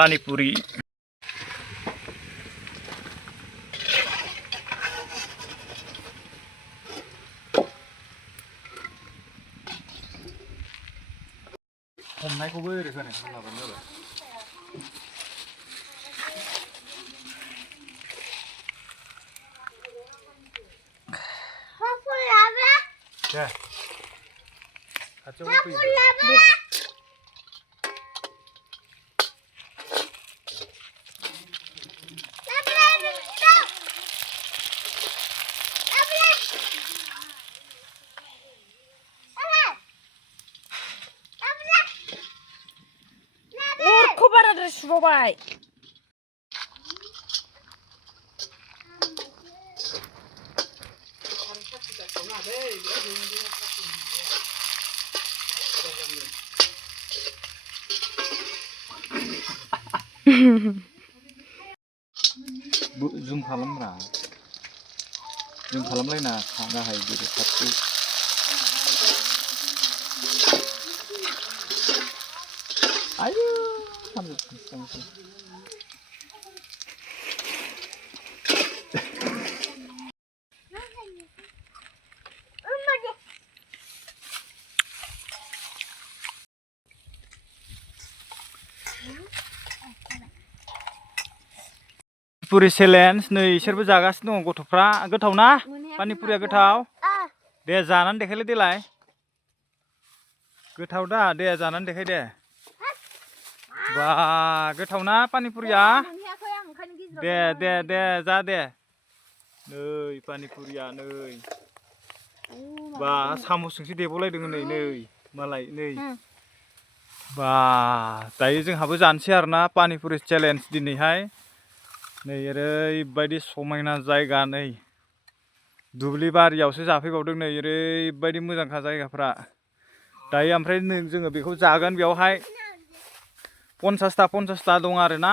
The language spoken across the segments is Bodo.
Pani Puri. Homnayखौबो ओरै होनाय खालामबानो जाबाय. Ya. Kacau apa ini? Kobar ada subabai. Jwng kalamra. Jwng kalamlaina थांनो हायो जेरै खाथि. Ayo, sampai. Puri Challenge नै इसोरबो जागासिनो दङ गथ'फ्रा गोथाव ना पानि पुरिया गोथाव दे जानानै देखायलै देलाय गोथाव दा दे जानानै देखाय दे बा गोथाव ना पानि पुरिया दे जा दे नै पानि पुरिया नै बा साम'जोंसो देबावलायदों नै मालाय नै बा दायो जोंहाबो जानोसै आरोना पानि पुरि चेलेन्ज दिनैहाय नै ओरैबायदि समायना जायगा नै दुब्लि बारियावसो जाफैबावदों नै ओरैबायदि मोजांखा जायगाफ्रा दायो ओमफ्राय जोङो बेखौ जागोन बेयावहाय 50टा दं आरोना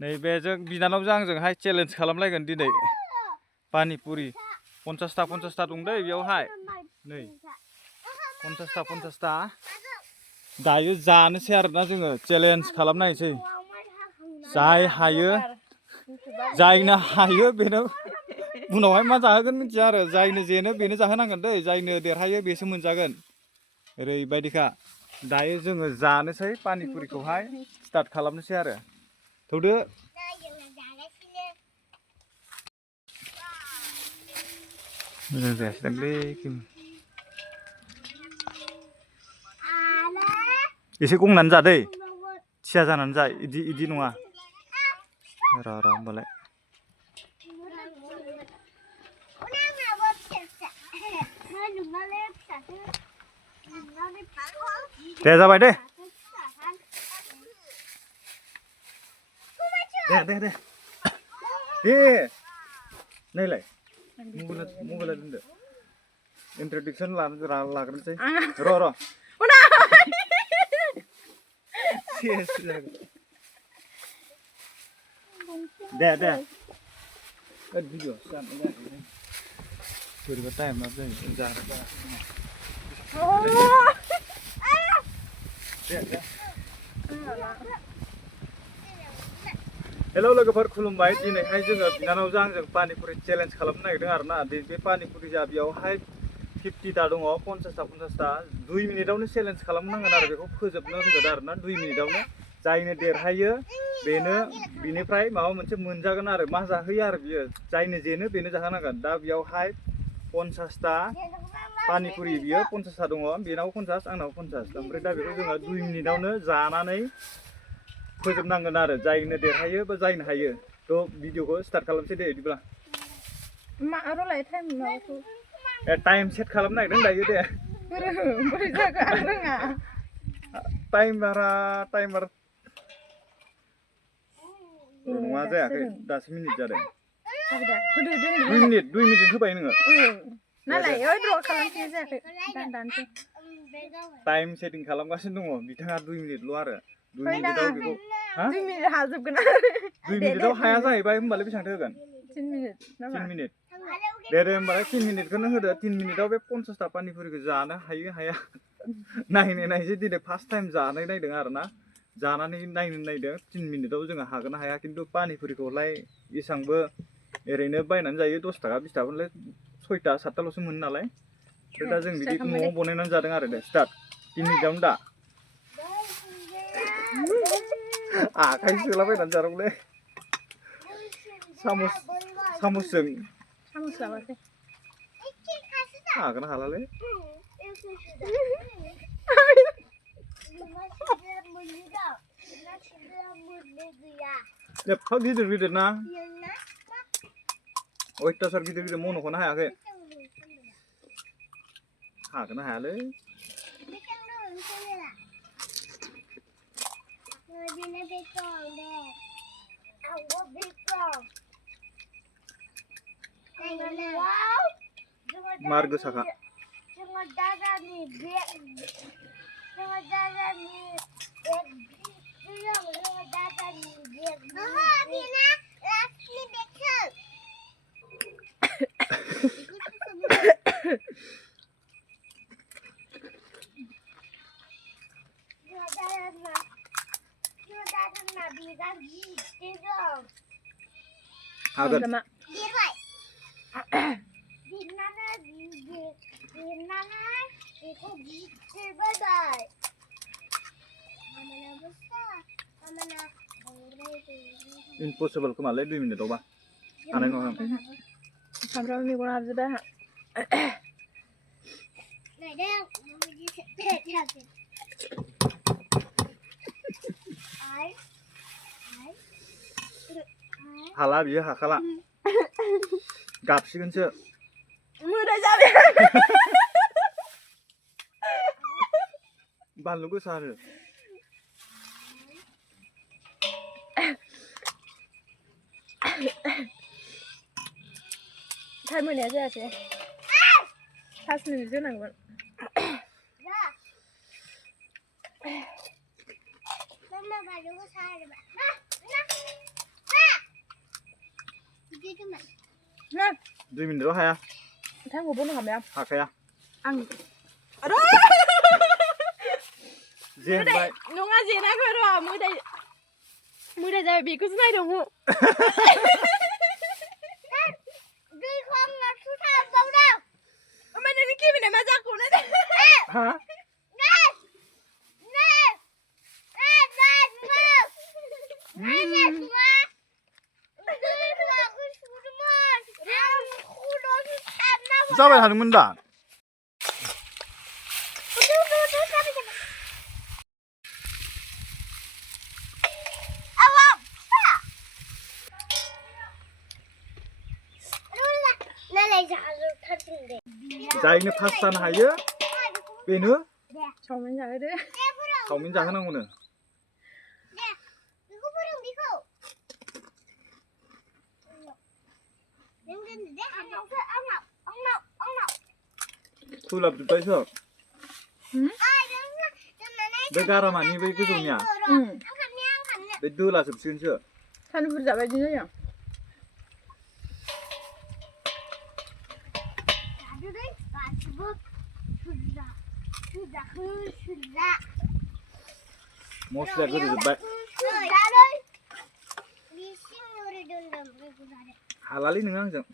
नै बे जों बिनानावजों आंजोंहाय चेलेन्ज खालामलायगोन दिनै पानि पुरि 50टा दं दै बेयावहाय नै 50टा दायो जानोसै आरोना जोङो चेलेन्ज खालामनायसै जाय हायो जायनो हायो बेनो उनावहाय मा जाहोगोन मिथिया आरो जायनो जेनो बेनो जाहोनांगोन दै जायनो देरहायो बेसो मोनजागोन ओरैबायदिखा दायो जोङो जानोसै पानि पुरिखौहाय स्टार्ट खालामनोसै आरो थौदो मोजां जायासैदांलै एसे गंनानै जा दै थिया जानानै जा इदि नङा र' होमबालाय दे जाबाय दे नायलाय मबाइला दोनदो इन्ट्रडक्सन लाग्रोनोसै र' दे भिडिअ बोरैबा टाइम मा जायो जाग्रा हेलौ लोगोफोर खुलुमबाय दिनैहाय जोङो बिनानावजों आंजों पानि पुरि चेलेन्ज खालामनो नागिरदों आरोना बे पानि पुरि जा बेयावहाय 50टा दङ 50टा 2 मिनिटावनो चेलेन्ज खालामनांगोन आरो बेखौ फोजोबनो होनगोन आरोना 2 मिनिटावनो जायनो देरहायो बेनो बिनिफ्राय माबा मोनसे मोनजागोन आरो मा जाहोयो आरो बियो जायनो जेनो बेनो जाहोनांगोन दा बेयावहाय 50टा पानि पुरि बियो 50टा दङ बेनाव 50 आंनाव 50 ओमफ्राय दा बेखौ जोङो 2 मिनिटावनो जानानै फोजोबनांगोन आरो जायनो देरहायो बा जायनो हायो थ' भिडिअखौ स्टार्ट खालामसै दे बिदिब्ला मा रोलाय टाइम नावखौ टाइम सेट खालामनो नागिरदों दायो दे बोरै जागोन आं रोङा टाइमार नङा जायाखै दासो मिनिट जादों 2 मिनिट होबाय नोङो नालाय ओइ द्र खालामफिननाय जायाखै दानसै टाइम सेटिं खालामगासिनो दङ बिथाङा 2 मिनिटल' आरो 2 मिनिटाव बेखौ 2 मिनिट हाजोबगोन 2 मिनिटाव हाया जाहैबाय होमबालाय बेसेबांथो होगोन 3 मिनिट 3 मिनिट दे होमबालाय 3 मिनिटखौनो होदो 3 मिनिटाव बे 50टा पानि पुरिखौ जानो हायो हाया नायनोसै दिनै फार्स्ट टाइम जानाय नायदों आरोना जानानै नायनो नायदों 3 मिनिटाव जोङो हागोन ना हाया खिन्थु पानिपुरिखौलाय एसांबो ओरैनो बायनानै जायो 10 थाखा 20 थाखालाय 6टा 7टाल'सो मोनो नालाय दा जों बिदि न'आव बनायनानै जादों आरो दे स्टार्ट 3 मिनिटावनो दा आखाइ सोलाबायनानै जानांगौलै सामसजों सामस लाबाखै हागोन ना हालालै एफा गिदिर गिदिर ना अयथासार गिदिर गिदिर मन'खौनो हायाखै हागोन ना हायालै मार गोसाखा हागोन impossible खोमालै 2 मिनिटावबा हानाय नङा सामफ्रामबो मेगन हाबजोबबाय आंहा हाला बियो हाखाला गाबसिगोनसो मोदाय जाबाय बानलु गोसा आरो टाइम होनाया जायासै 5 मिनिट दोननांगौमोन ना 2 मिनिटाव हाया टाइमखौ बन्द' खालामबाय हाखाया आं जेनबाय नङा जेनाखै र' मोदाय जाबाय बेखौसो नायदों ओमफ्राय नोंनि केबिना मा जाखौनो हा जाबाय थादोंमोन दा जायनो फार्स्ट जानो हायो बेनो चावमिन जाहोदो चावमिन जाहोनांगौनो खुलाबजोब्बायसो बे गारामानि बै गोजौनिया बे दोलाजोबसिगोनसो सानदुं बुरजा बायदि जायो मस्लाया गोदोजोब्बाय हालालै नोङो आंजों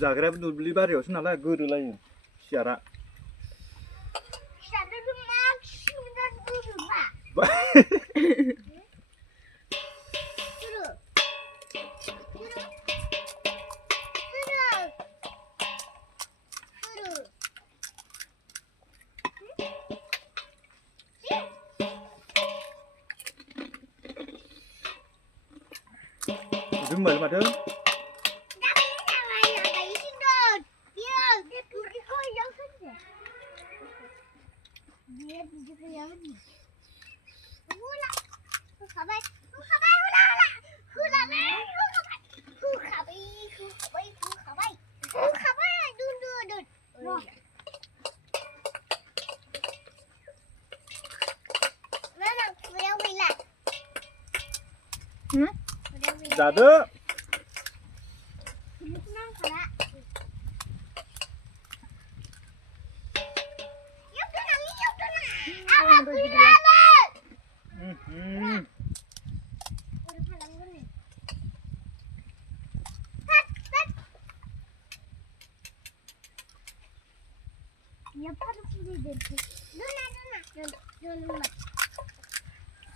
जाग्रायाबो दुब्लि बारियावसो नालाय गोदोलायो सियारा Dumel mà thưa. जादो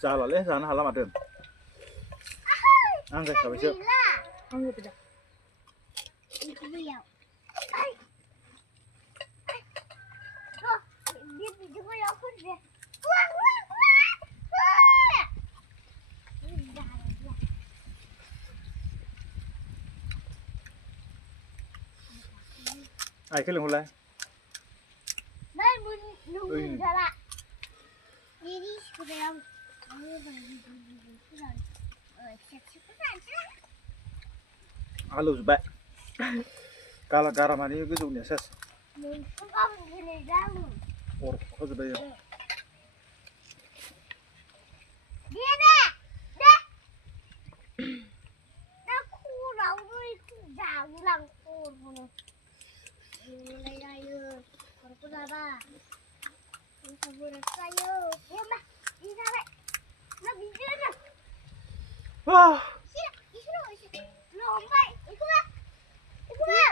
जालालै जानो हाला माथो आं गायखाबायसो ai cái lồng lại đây mình ra lại đi đi cái đâu halus ba kala garam ani cái dùng này ses mình không có cái này đâu or có gì bây giờ đi nè nè nó khu đâu rồi già như lăng khu rồi đây đây rồi còn có ra ba không sao vừa ra vô em mà đi ra vậy nó bị dữ nè đi xuống nó vậy đi qua nè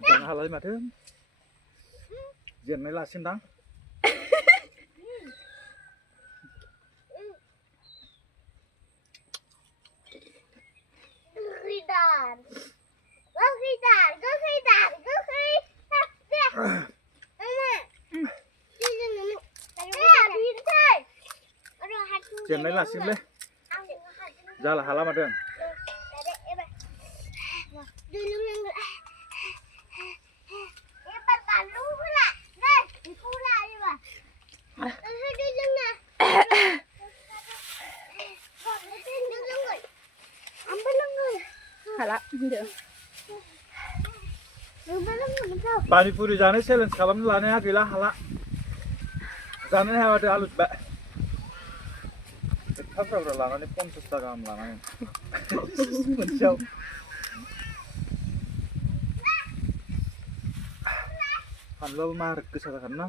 jangan halal mà thương diện này là xin đắng chuyện đấy là xin đấy ra là halal mà thương hala được Pani Puri जानाय challenge खालामनो लानाया गैला हाला जानो हायाबाथाय आलु बा एफाग्राबग्रा लानानै 50 ता गाहाम लानानै मोनसेयाव फानलुआबो मार गोसा जागोन ना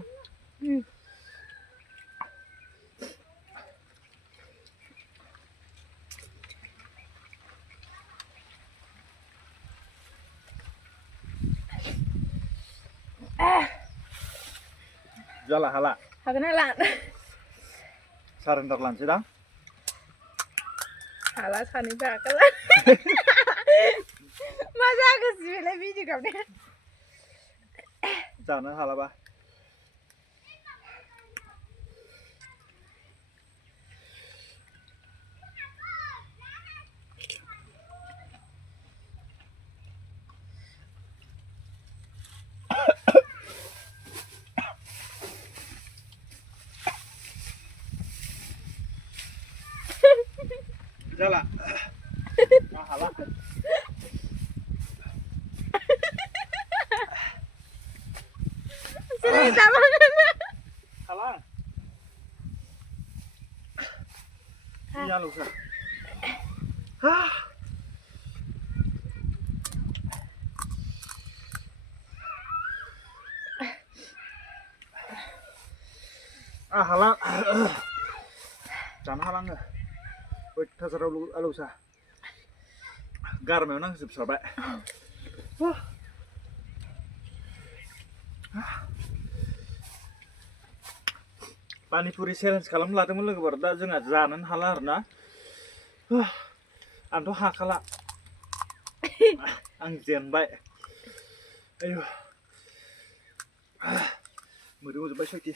जाला हाला hakan hala surrender lansai dang hala sani bakalan masa aku sih lebih juga deh जानो हालाबा जाला हाला sini sama hala iya lu sa hala jangan halang ya थासाराव आलौसा गारमायाव नांजोबसारबाय पानी पुरी चेलेन्ज खालामनो लादोंमोन लोगोफोर दा जोंहा जानोनो हाला आरोना आंथ' हाखाला आं जेनबाय आयु मोदोमजोब्बाय सयथि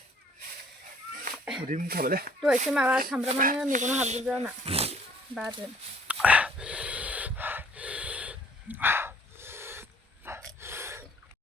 उदै मुंखाबायलै दहायसो माबा सामब्रामानो मेगनाव हाबजोबदों आंना बारजों